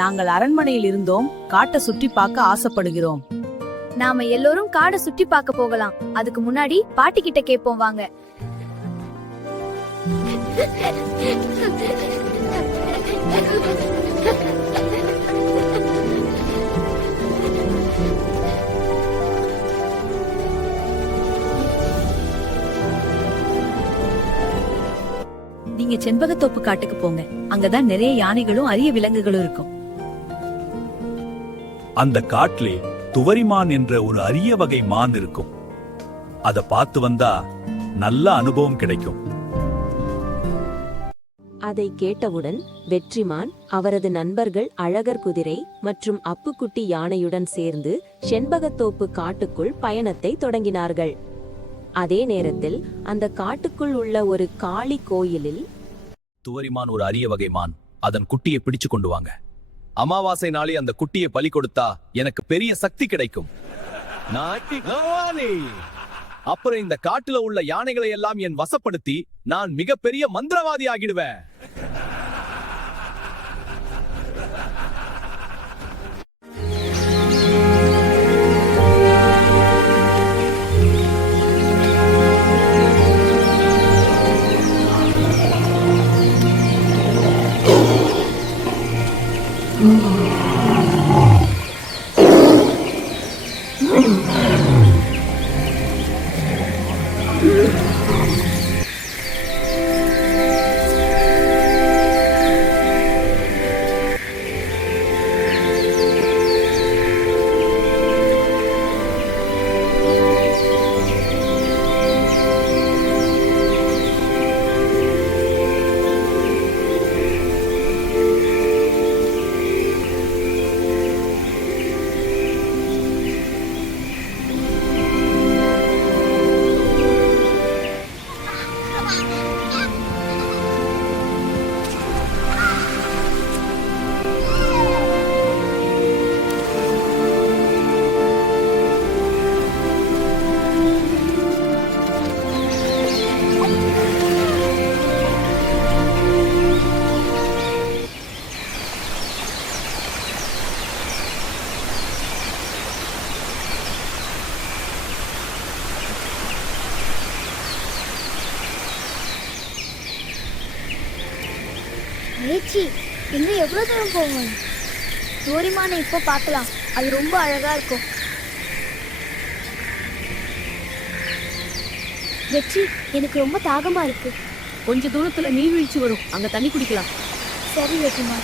நாங்கள் அரண்மனையில் இருந்தோம், காட்டை சுற்றி பார்க்க ஆசைப்படுகிறோம். நாம எல்லோரும் காடை சுற்றி பார்க்க போகலாம். அதுக்கு முன்னாடி பாட்டி கிட்ட கேட்போம் வாங்க. நீங்க செண்பகத்தோப்பு காட்டுக்கு போங்க. அங்கதான் நிறைய யானைகளும் அரிய விலங்குகளும் இருக்கும். அந்த காட்டிலே துவரிமான் என்ற ஒரு அரிய வகை மான் இருக்கும். அத பார்த்து வந்தா நல்ல அனுபவம் கிடைக்கும். அதை கேட்டவுடன் வெற்றிமான் அவரது நண்பர்கள் அழகர் குதிரை மற்றும் அப்புக்குட்டி யானையுடன் சேர்ந்து செண்பகத்தோப்பு காட்டுக்குள் பயணத்தை தொடங்கினார்கள். அதே நேரத்தில் அந்த காட்டுக்குள் உள்ள ஒரு காளி கோயிலில் துவரிமான் ஒரு அரிய வகை மான். அதன் குட்டியை பிடிச்சு கொண்டு வாங்க. அமாவாசை நாளே அந்த குட்டியை பலி கொடுத்தா எனக்கு பெரிய சக்தி கிடைக்கும். அப்புறம் இந்த காட்டுல உள்ள யானைகளை எல்லாம் என் வசப்படுத்தி நான் மிகப்பெரிய மந்திரவாதி ஆகிடுவேன். இன்னும் எவ்வளவு தூரம் போவோம்? டோரிமானை இப்போ பார்க்கலாம். அது ரொம்ப அழகா இருக்கும். வெற்றி, எனக்கு ரொம்ப தாகமா இருக்கு. கொஞ்ச தூரத்துல நீர்வீழ்ச்சி வரும், அங்க தண்ணி குடிக்கலாம். சரி வெற்றிமா.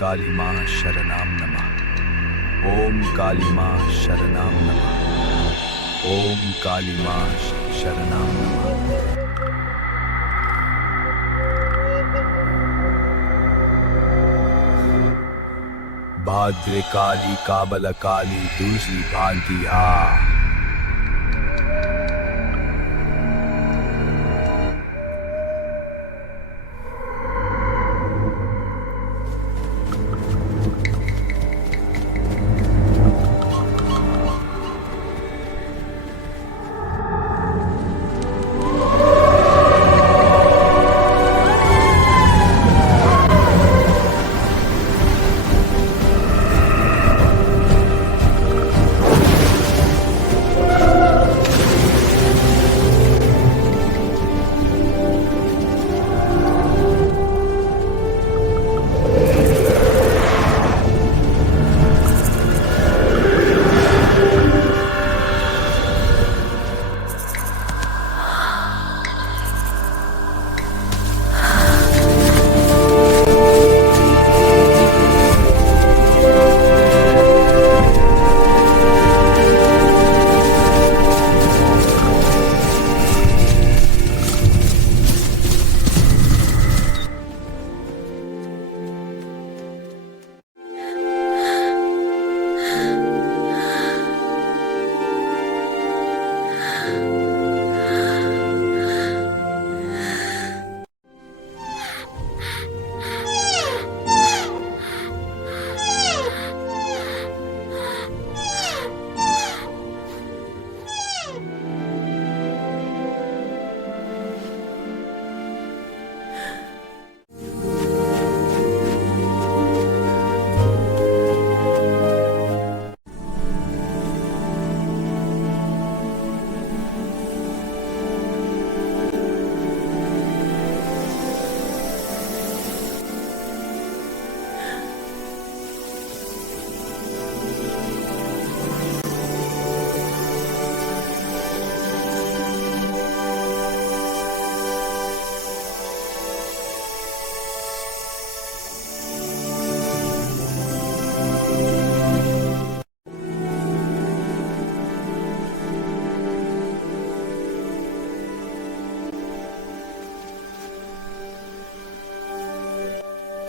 काली मां शरणाम नमः। ओम काली मां शरणाम नमः। ओम काली मां शरणाम नमः। भाद्रे काली काबल काली दूसरी भांति हा।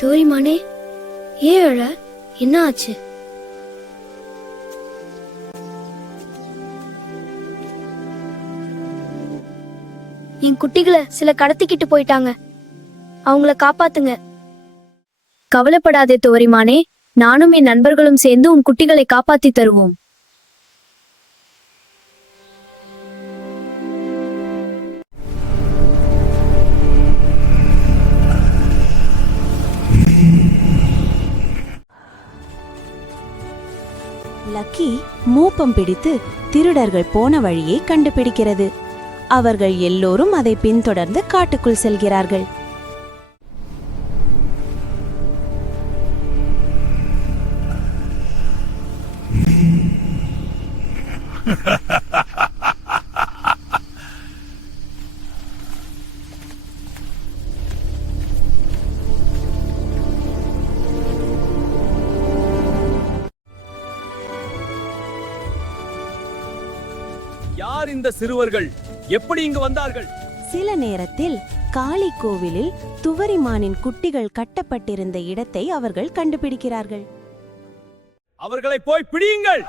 தோரிமானே, ஏன் அழ? என்ன ஆச்சு? என் குட்டிகளை சில கடத்திக்கிட்டு போயிட்டாங்க. அவங்கள காப்பாத்துங்க. கவலைப்படாதே தோரிமானே, நானும் என் நண்பர்களும் சேர்ந்து உன் குட்டிகளை காப்பாத்தி தருவோம். லக்கி மூப்பம் பிடித்து திருடர்கள் போன வழியை கண்டுபிடிக்கிறது. அவர்கள் எல்லோரும் அதை பின்தொடர்ந்து காட்டுக்குள் செல்கிறார்கள். யார் இந்த சிறுவர்கள்? எப்படி இங்கு வந்தார்கள்? சில நேரத்தில் காளி கோவிலில் துவரிமானின் குட்டிகள் கட்டப்பட்டிருந்த இடத்தை அவர்கள் கண்டுபிடிக்கிறார்கள். அவர்களை போய் பிடியுங்கள்.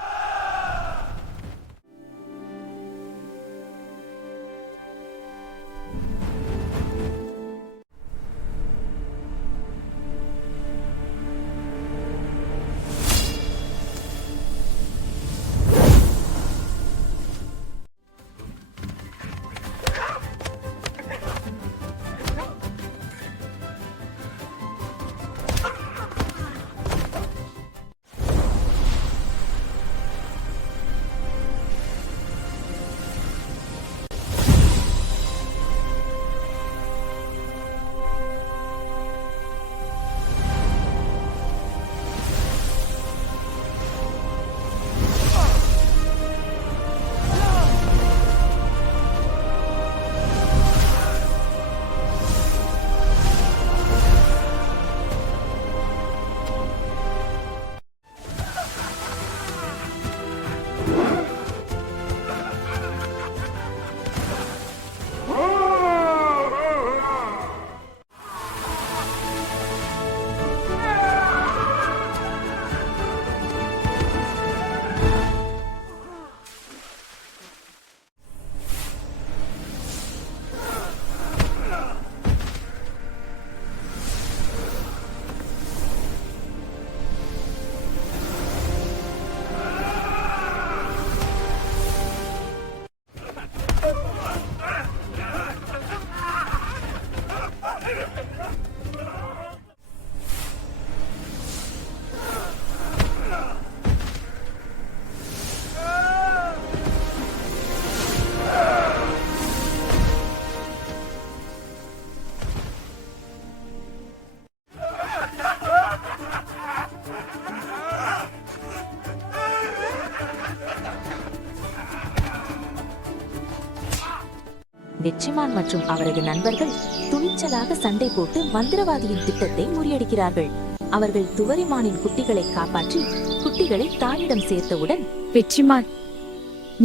வெற்றிமான் மற்றும் அவரது நண்பர்கள் துணிச்சலாக சண்டை போட்டு மந்திரவாதியின் திட்டத்தை முறியடிக்கிறார்கள். அவர்கள் துவரிமானின் குட்டிகளை காப்பாற்றி குட்டிகளை தானிடம் சேர்த்தவுடன், வெற்றிமான்,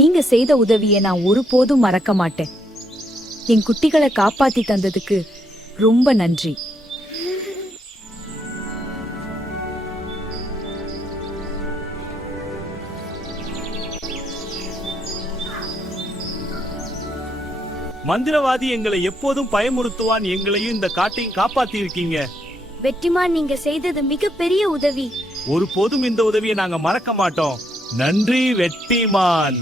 நீங்க செய்த உதவியை நான் ஒருபோதும் மறக்க மாட்டேன். என் குட்டிகளை காப்பாத்தி தந்ததுக்கு ரொம்ப நன்றி. மந்திரவாதி எங்களை எப்போதும் பயமுறுத்துவான். எங்களையும் இந்த காட்டை காப்பாத்தி இருக்கீங்க. வெற்றிமான், நீங்க செய்தது மிகப்பெரிய உதவி. ஒருபோதும் இந்த உதவியை நாங்க மறக்க மாட்டோம். நன்றி வெட்டிமான்.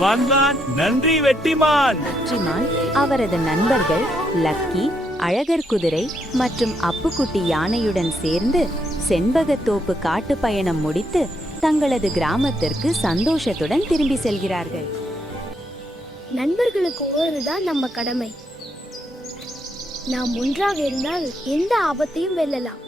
வான்வான், நன்றி வெட்டிமான். வெற்றிமான், அவரது நண்பர்கள் லக்கி, அழகர் குதிரை மற்றும் அப்புக்குட்டி யானையுடன் சேர்ந்து செண்பகத்தோப்பு காட்டு பயணம் முடித்து தங்களது கிராமத்திற்கு சந்தோஷத்துடன் திரும்பி செல்கிறார்கள். நண்பர்களுக்கு உதவுதான் நம்ம கடமை. நாம் ஒன்றாக இருந்தால் எந்த ஆபத்தையும் வெல்லலாம்.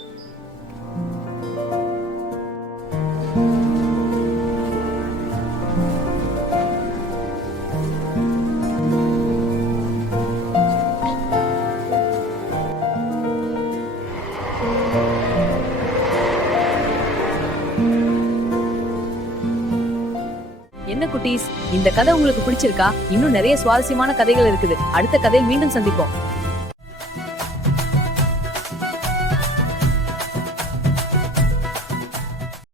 என்ன குட்டீஸ், இந்த கதை உங்களுக்கு பிடிச்சிருக்கா? இன்னும் நிறைய சுவாரஸ்யமான கதைகள் இருக்குது. அடுத்த கதையில் மீண்டும் சந்திப்போம்.